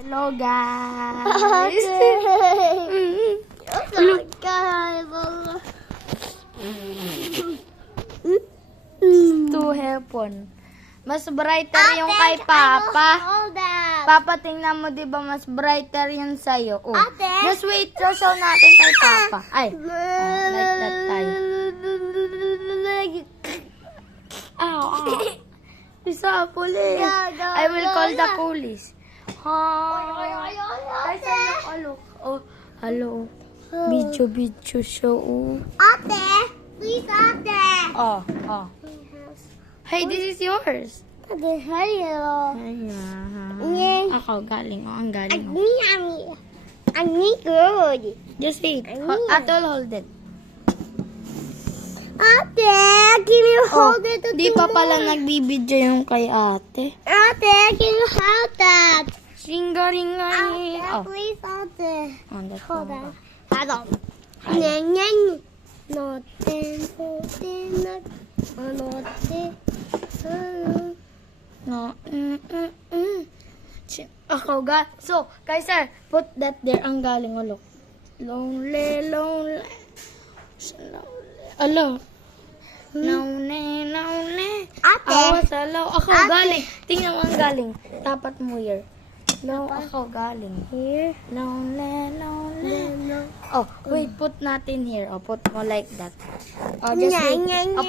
Hello guys! To heaven. Mas brighter yung kay Papa. Papa, tingnan mo, di ba mas brighter yun sa'yo? Oh. Just wait, show natin kay Papa. Ay, like that tayo. Ow, ow. Isa, police. I will call the police. Hi, hello. Oh, hello. Video show. Ate, please, ate. Oh. Hey, this is yours. Ate, hello. Ayan. Ako, galing. Oh, ang galing. Oh. I need good. Just wait. Ayan. Atol, hold it. Ate, can you Oh, hold it? di pa pala nagbibidyo yung kay ate. Ate, can you hold that? Singaringaring. Ate, Oh, please, ate. that's Hold one. that. Hold on. Ay. Nyan. Noten. No. Ako So, Kaiser, put that there. Ang galing, oh, look. Lonely. Alo. Lonely. Ate. Awas, alo. Ako, Ate. galing. Tingnan mo ang galing. Tapat mo here. Ako, galing. Here. Lonely. No. Oh, wait, put natin here. Oh, put mo like that. Oh, just wait. Nyan. Oh,